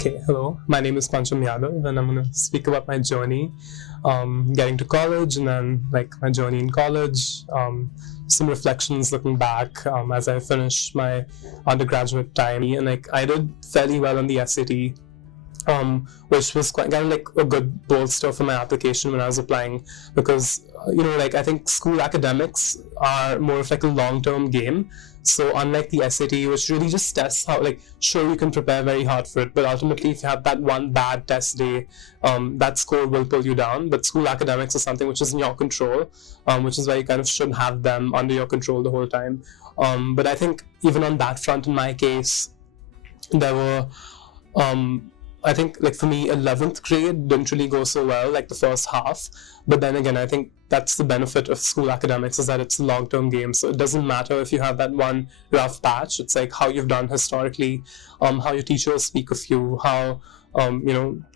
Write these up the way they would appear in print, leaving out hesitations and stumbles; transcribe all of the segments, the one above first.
Okay, hello. My name is Pancham Yadav, and I'm going to speak about my journey getting to college, and then my journey in college. Some reflections looking back as I finished my undergraduate time, and I did fairly well on the SAT, which was quite kind of like a good bolster for my application when I was applying, because I think school academics are more of like a long-term game. So unlike the SAT, which really just tests how, sure, you can prepare very hard for it, but ultimately if you have that one bad test day, that score will pull you down. But school academics is something which is in your control, which is why you kind of should have them under your control the whole time. But I think even on that front, in my case, there were I think for me 11th grade didn't really go so well, the first half. But then again, I think that's the benefit of school academics, is that it's a long-term game. So it doesn't matter if you have that one rough patch. It's how you've done historically, how your teachers speak of you, how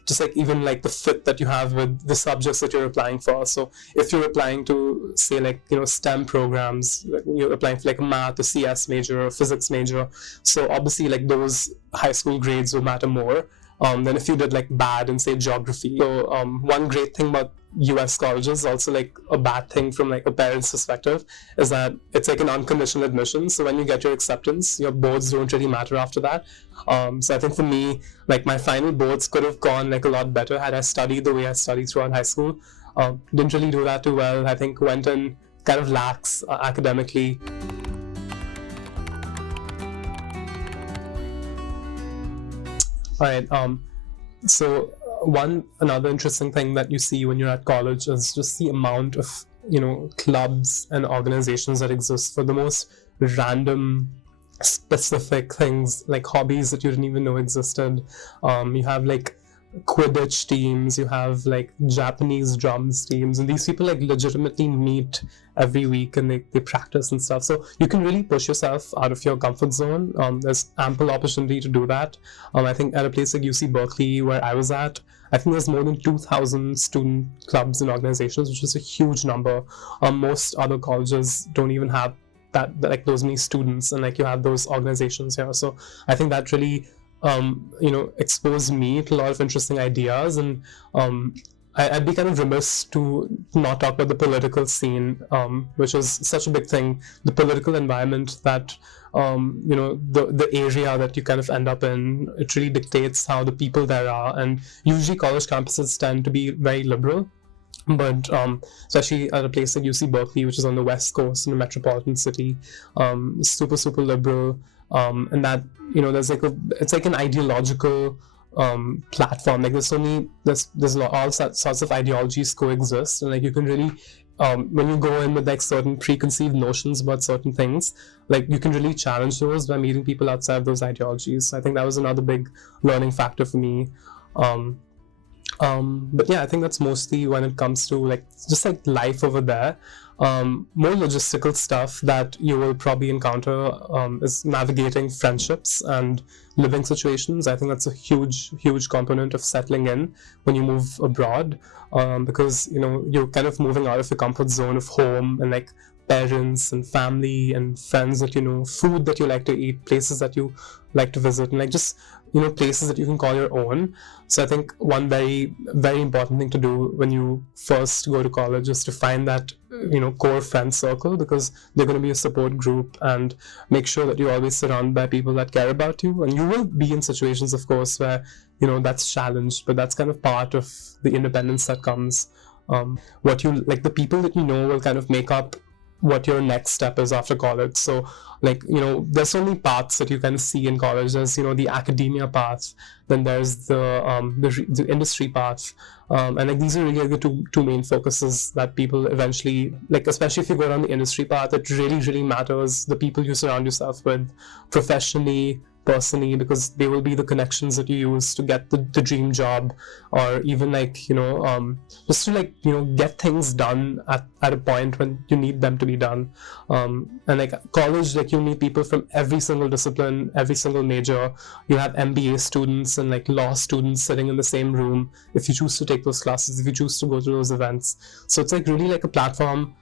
just even the fit that you have with the subjects that you're applying for. So if you're applying to say STEM programs, you're applying for a math, a CS major, or a physics major, so obviously those high school grades will matter more than if you did bad in say geography. So one great thing about US colleges, also a bad thing from a parent's perspective, is that it's an unconditional admission. So when you get your acceptance, your boards don't really matter after that. So I think for me, my final boards could have gone a lot better had I studied the way I studied throughout high school. Didn't really do that too well. I think went in kind of lax academically. Alright, so another interesting thing that you see when you're at college is just the amount of, clubs and organizations that exist for the most random, specific things, hobbies that you didn't even know existed. You have Quidditch teams, you have Japanese drums teams, and these people legitimately meet every week and they practice and stuff. So you can really push yourself out of your comfort zone. There's ample opportunity to do that. I think at a place like UC Berkeley, where I was at, I think there's more than 2,000 student clubs and organizations, which is a huge number. Most other colleges don't even have that those many students, and you have those organizations here. So I think that really exposed me to a lot of interesting ideas, and I'd be kind of remiss to not talk about the political scene, which is such a big thing. The political environment that the area that you kind of end up in, it really dictates how the people there are. And usually college campuses tend to be very liberal, but especially at a place like UC Berkeley, which is on the west coast in a metropolitan city, super liberal. And that there's it's an ideological platform. There's all sorts of ideologies coexist, and you can really when you go in with certain preconceived notions about certain things, you can really challenge those by meeting people outside those ideologies. I think that was another big learning factor for me. But yeah, I think that's mostly when it comes to just life over there. More logistical stuff that you will probably encounter is navigating friendships and living situations. I think that's a huge component of settling in when you move abroad, because you're kind of moving out of the comfort zone of home and parents and family and friends that food that you like to eat, places that you like to visit, and just places that you can call your own. So I think one very important thing to do when you first go to college is to find that core friend circle, because they're going to be a support group, and make sure that you're always surrounded by people that care about you. And you will be in situations, of course, where that's challenged, but that's kind of part of the independence that comes. What you the people that will kind of make up what your next step is after college. So there's so many paths that you kind of see in college. There's the academia path, then there's the industry path, and these are really the two main focuses that people eventually especially if you go down the industry path. It really matters the people you surround yourself with professionally, personally, because they will be the connections that you use to get the dream job, or even just to get things done at a point when you need them to be done. And college, you meet people from every single discipline, every single major. You have MBA students and law students sitting in the same room if you choose to take those classes, if you choose to go to those events. So it's really a platform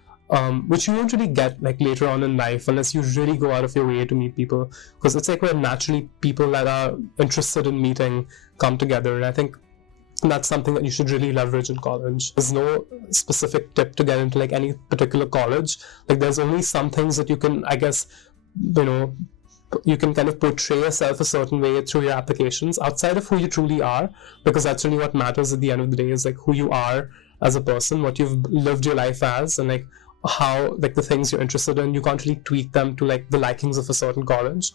which you won't really get like later on in life unless you really go out of your way to meet people, because it's like where naturally people that are interested in meeting come together. And I think that's something that you should really leverage in college. There's no specific tip to get into like any particular college. Like there's only some things that you can, I guess, you can kind of portray yourself a certain way through your applications outside of who you truly are, because that's really what matters at the end of the day, is like who you are as a person, what you've lived your life as, and like how like the things you're interested in. You can't really tweak them to like the likings of a certain college.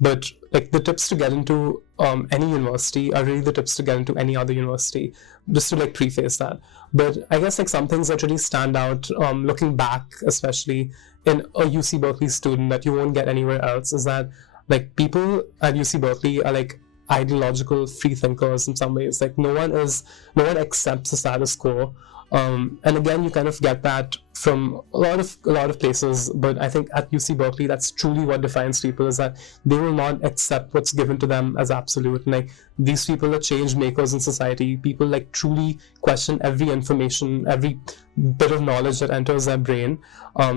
But like the tips to get into any university are really the tips to get into any other university, just to like preface that. But I guess like some things that really stand out looking back, especially in a UC Berkeley student, that you won't get anywhere else, is that like people at UC Berkeley are like ideological free thinkers in some ways. Like no one accepts the status quo. And again, you kind of get that from a lot of places, but I think at UC Berkeley, that's truly what defines people, is that they will not accept what's given to them as absolute. And like these people are change makers in society. People like truly question every information, every bit of knowledge that enters their brain.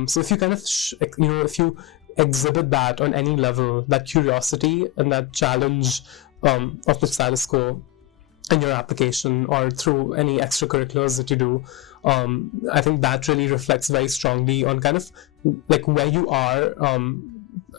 So if you kind of if you exhibit that on any level, that curiosity and that challenge of the status quo in your application or through any extracurriculars that you do, I think that really reflects very strongly on kind of like where you are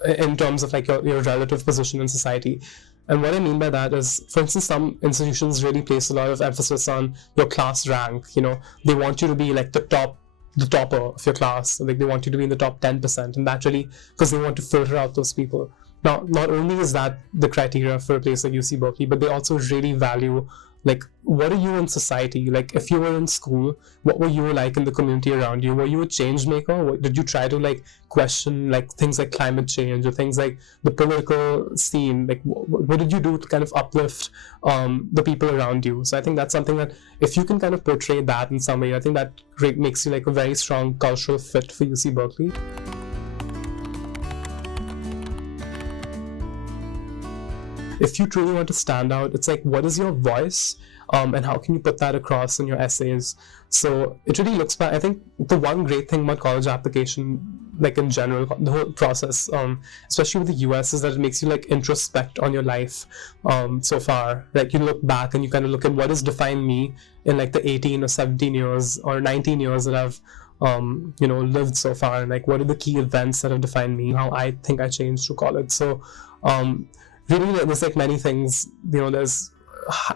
in terms of like your relative position in society. And what I mean by that is, for instance, some institutions really place a lot of emphasis on your class rank. They want you to be like the topper of your class. Like they want you to be in the top 10%, and that really, because they want to filter out those people. Now, not only is that the criteria for a place like UC Berkeley, but they also really value, like, what are you in society? Like, if you were in school, what were you like in the community around you? Were you a change maker? Did you try to, like, question, like, things like climate change or things like the political scene? Like, what did you do to kind of uplift the people around you? So I think that's something that, if you can kind of portray that in some way, I think that makes you, like, a very strong cultural fit for UC Berkeley. If you truly want to stand out, it's like, what is your voice, and how can you put that across in your essays? So it really looks back. I think the one great thing about college application, like in general, the whole process, especially with the US, is that it makes you like introspect on your life so far. Like you look back and you kind of look at what has defined me in like the 18 or 17 years or 19 years that I've lived so far, and like what are the key events that have defined me, how I think I changed through college. So really, there's like many things, there's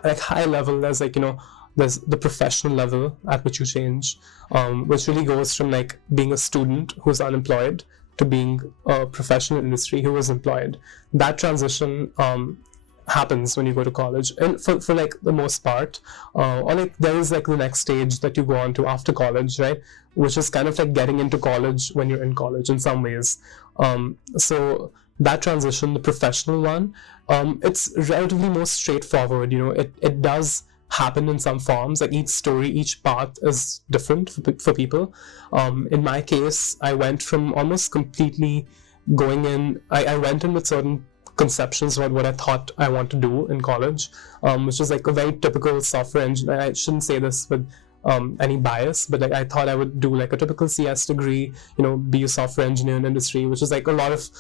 like high level, there's like, there's the professional level at which you change, which really goes from like being a student who's unemployed to being a professional industry who is employed. That transition happens when you go to college, and for like the most part, or like there is like the next stage that you go on to after college, right, which is kind of like getting into college when you're in college in some ways. So that transition, the professional one, it's relatively more straightforward. It does happen in some forms. Like each story, each path is different for people. In my case, I went from almost completely going in, I went in with certain conceptions about what I thought I want to do in college, which is like a very typical software engineer. I shouldn't say this with any bias, but like I thought I would do like a typical CS degree, be a software engineer in industry, which is like a lot of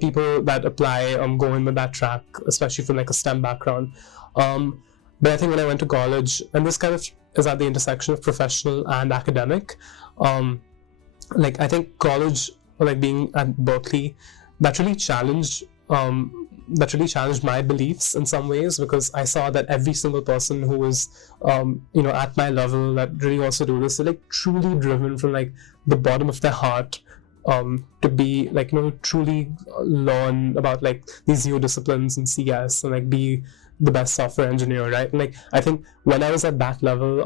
people that apply go in with that track, especially from like a STEM background. But I think when I went to college, and this kind of is at the intersection of professional and academic, like I think college, or like being at Berkeley, that really challenged my beliefs in some ways, because I saw that every single person who was at my level that really wants to do this, they're like truly driven from like the bottom of their heart to be like truly learn about like these new disciplines in CS and like be the best software engineer, right? And like I think when I was at that level,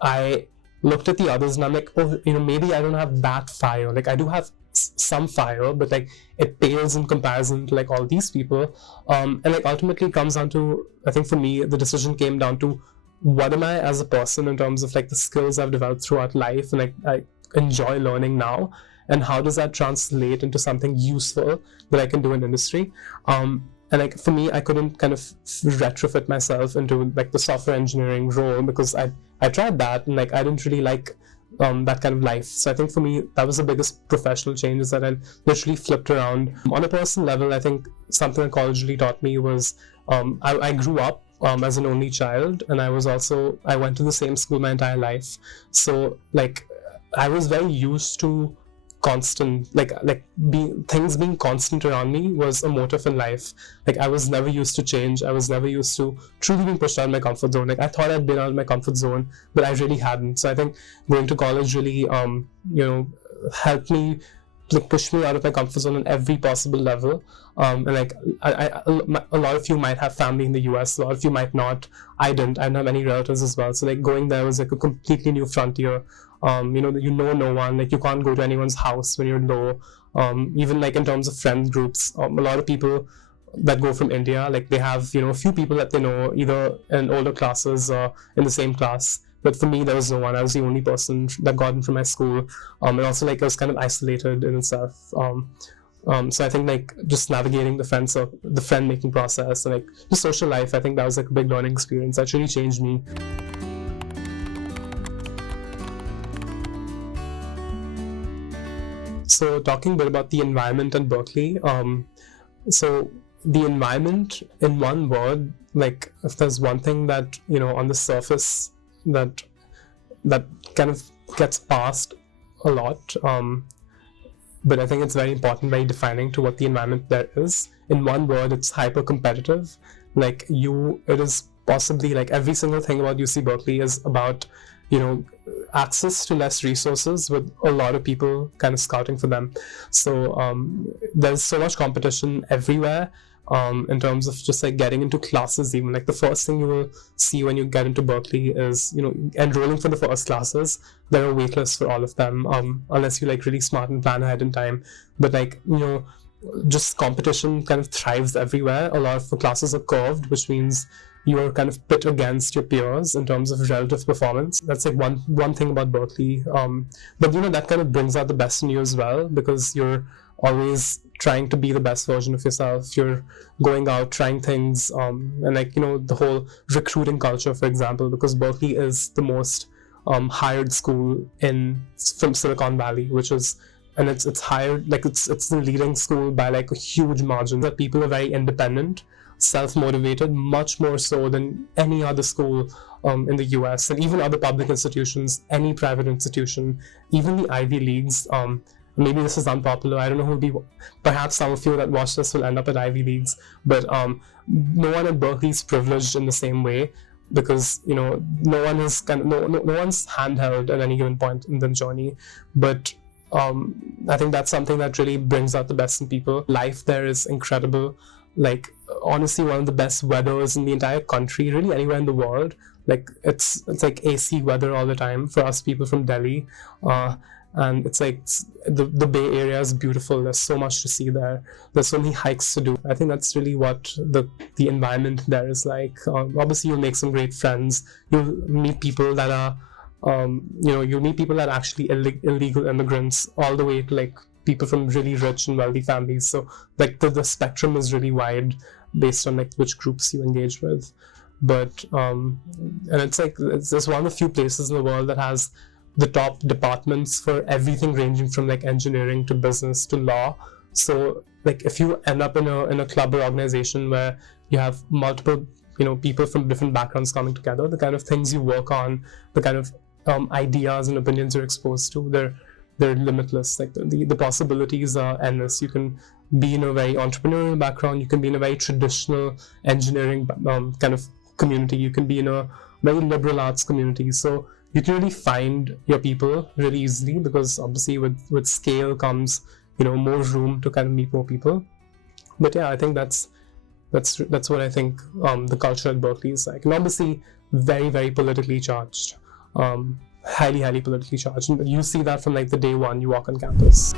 I looked at the others and I'm like, oh, maybe I don't have that fire. Like I do have some fire, but like it pales in comparison to like all these people, and like ultimately it comes down to, I think for me the decision came down to, what am I as a person in terms of like the skills I've developed throughout life and like I enjoy learning now, and how does that translate into something useful that I can do in industry. And like for me, I couldn't kind of retrofit myself into like the software engineering role, because I tried that and like I didn't really like that kind of life. So I think for me, that was the biggest professional change, is that I literally flipped around. On a personal level, I think something that college really taught me was I grew up as an only child, and I went to the same school my entire life. So like I was very used to constant things being constant around me was a motive in life. Like I was never used to change. I was never used to truly being pushed out of my comfort zone. Like I thought I'd been out of my comfort zone, but I really hadn't. So I think going to college really helped me, like, push me out of my comfort zone on every possible level. And like a lot of you might have family in the US, a lot of you might not. I didn't have any relatives as well. So like going there was like a completely new frontier. No one, like you can't go to anyone's house when you're low. Even like in terms of friend groups, a lot of people that go from India, like they have, a few people that they know either in older classes or in the same class. But for me, there was no one. I was the only person that got in from my school. And also like I was kind of isolated in itself. So I think like just navigating the friend making process and like the social life, I think that was like a big learning experience. That really changed me. So talking a bit about the environment at Berkeley. So the environment, in one word, like if there's one thing that, on the surface that kind of gets passed a lot, but I think it's very important by defining to what the environment there is. In one word, it's hyper competitive. Like it is possibly like every single thing about UC Berkeley is about, access to less resources, with a lot of people kind of scouting for them. So there's so much competition everywhere. In terms of just like getting into classes, even like the first thing you will see when you get into Berkeley is, enrolling for the first classes. There are wait lists for all of them, unless you like really smart and plan ahead in time. But like, just competition kind of thrives everywhere. A lot of the classes are curved, which means you are kind of pit against your peers in terms of relative performance. That's like one thing about Berkeley. But that kind of brings out the best in you as well, because you're always trying to be the best version of yourself. You're going out, trying things, and like, the whole recruiting culture, for example, because Berkeley is the most hired school from Silicon Valley, and it's hired, like it's the leading school by like a huge margin. That people are very independent, self-motivated, much more so than any other school in the US, and even other public institutions, any private institution, even the Ivy Leagues. Maybe this is unpopular, I don't know who will be, perhaps some of you that watch this will end up at Ivy Leagues, but no one at Berkeley is privileged in the same way, because no one's handheld at any given point in the journey. But I think that's something that really brings out the best in people. Life there is incredible. Like honestly, one of the best weathers in the entire country, really anywhere in the world. Like it's like AC weather all the time for us people from Delhi. And it's like the Bay Area is beautiful. There's so much to see there. There's so many hikes to do. I think that's really what the environment there is like. Obviously, you'll make some great friends. You'll meet people that are, you'll meet people that are actually illegal immigrants, all the way to like people from really rich and wealthy families. So like the spectrum is really wide based on like which groups you engage with. But and it's like it's one of the few places in the world that has the top departments for everything, ranging from like engineering to business to law. So like if you end up in a club or organization where you have multiple people from different backgrounds coming together, the kind of things you work on, the kind of ideas and opinions you're exposed to, they're limitless. Like the possibilities are endless. You can be in a very entrepreneurial background, you can be in a very traditional engineering kind of community, you can be in a very liberal arts community. So you can really find your people really easily, because obviously with scale comes more room to kind of meet more people. But yeah, I think that's what I think the culture at Berkeley is like. And obviously very, very politically charged, highly politically charged, and you see that from like the day one you walk on campus.